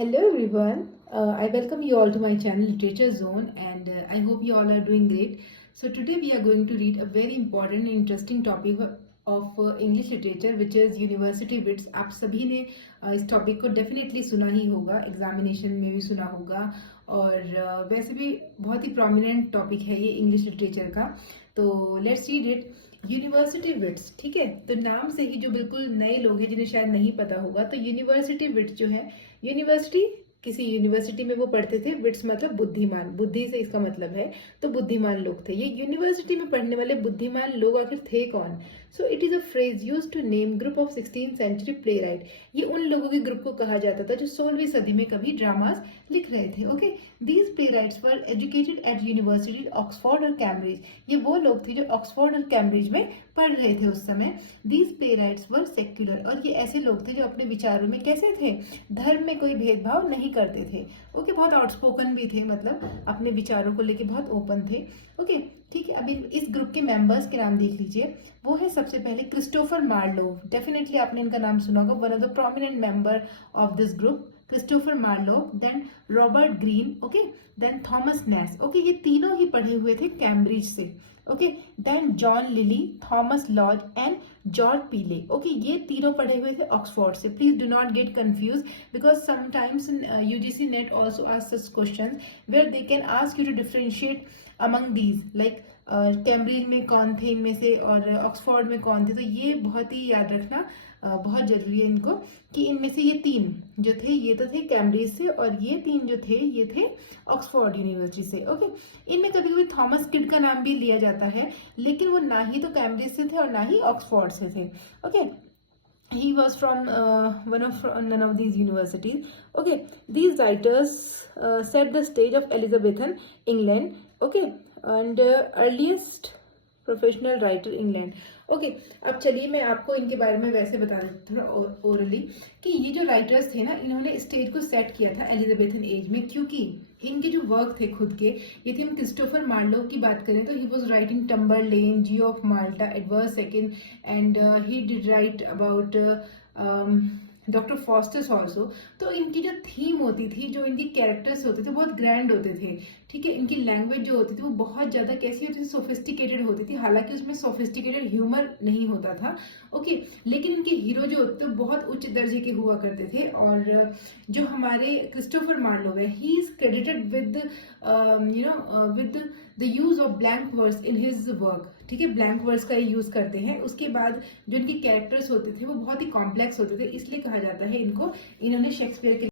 Hello everyone, I welcome you all to my channel Literature Zone and I hope you all are doing great. So today we are going to read a very important and interesting topic of English literature which is University Wits. आप सभी ने इस topic को definitely सुना ही होगा, examination में भी सुना होगा और वैसे भी बहुत ही प्रोमिनेंट टॉपिक है ये इंग्लिश लिटरेचर का. तो let's read it. University wits, ठीक है. तो नाम से ही जो बिल्कुल नए लोग हैं जिन्हें शायद नहीं पता होगा, तो यूनिवर्सिटी विट्स जो है, यूनिवर्सिटी किसी यूनिवर्सिटी में वो पढ़ते थे. विट्स मतलब बुद्धिमान, बुद्धि से इसका मतलब है, तो बुद्धिमान लोग थे. ये यूनिवर्सिटी में पढ़ने वाले बुद्धिमान लोग आखिर थे कौन? So it is a phrase used to name group of 16th century playwright. ये उन लोगों के ग्रुप को कहा जाता था जो 16वीं सदी में कभी ड्रामास लिख रहे थे. Okay, these play rights were educated eight university Oxford और कैम्ब्रिज. ये वो लोग थे जो ऑक्सफोर्ड और कैम्ब्रिज में पढ़ रहे थे उस समय. These play rights were secular, और ये ऐसे लोग थे जो अपने विचारों में कैसे थे, धर्म में कोई भेदभाव नहीं करते थे. ओके, बहुत आउटस्पोकन भी थे, मतलब अपने विचारों को लेके बहुत ओपन थे. ओके, ठीक है. अभी इस ग्रुप के मेंबर्स के नाम देख लीजिए. वो है सबसे पहले क्रिस्टोफर मार्लो. डेफिनेटली आपने इनका नाम सुना होगा. One of the prominent member of this group, Christopher Marlowe. Then Robert Greene. Okay, then Thomas Nashe. Okay, ये तीनों ही पढ़े हुए थे कैम्ब्रिज से. Okay, then John Lyly, Thomas Lodge and George Peele. Okay, ये तीनों पढ़े हुए थे ऑक्सफोर्ड से. Please do not get confuse because sometimes UGC NET also ask such questions where they can ask you to differentiate among these, like Cambridge में कौन थे इनमें से और ऑक्सफोर्ड में कौन थे. तो ये बहुत ही याद रखना बहुत जरूरी है इनको, कि इनमें से ये तीन जो थे ये तो थे कैम्ब्रिज से, और ये तीन जो थे ये थे ऑक्सफोर्ड यूनिवर्सिटी से. ओके, इनमें कभी कभी थॉमस किड का नाम भी लिया जाता है, लेकिन वो ना ही तो कैम्ब्रिज से थे और ना ही ऑक्सफोर्ड से थे. Okay, he was from none of these universities. Okay, these writers set the stage of Elizabethan England. Okay, and earliest professional writer England. Okay, अब चलिए मैं आपको इनके बारे में वैसे बता देती हूँ ओरली, कि ये जो राइटर्स थे ना, इन्होंने स्टेज को सेट किया था एलिजाबेथन एज में, क्योंकि इनके जो वर्क थे खुद के, ये थे. हम क्रिस्टोफर मार्लो की बात करें तो he was writing Tamburlaine, Jew of Malta, Edward Second, and he did write about doctor Faustus also. तो इनकी जो थीम होती थी, जो इनके कैरेक्टर्स होते थे, बहुत ग्रैंड होते थे. ठीक है, इनकी लैंग्वेज जो होती थी वो बहुत ज़्यादा कैसी होती थी, सोफिस्टिकेटेड होती थी. हालांकि उसमें सोफिस्टिकेटेड ह्यूमर नहीं होता था. ओके, लेकिन इनके हीरो जो होते थे बहुत उच्च दर्जे के हुआ करते थे. और जो हमारे क्रिस्टोफर मार्लो है, he is credited with with the use of blank words in his work. ठीक है, ब्लैंक वर्ड्स का यूज करते हैं. उसके बाद जो इनके कैरेक्टर्स होते थे वो बहुत ही कॉम्प्लेक्स होते थे, इसलिए कहा जाता है इनको, इन्होंने शेक्सपियर के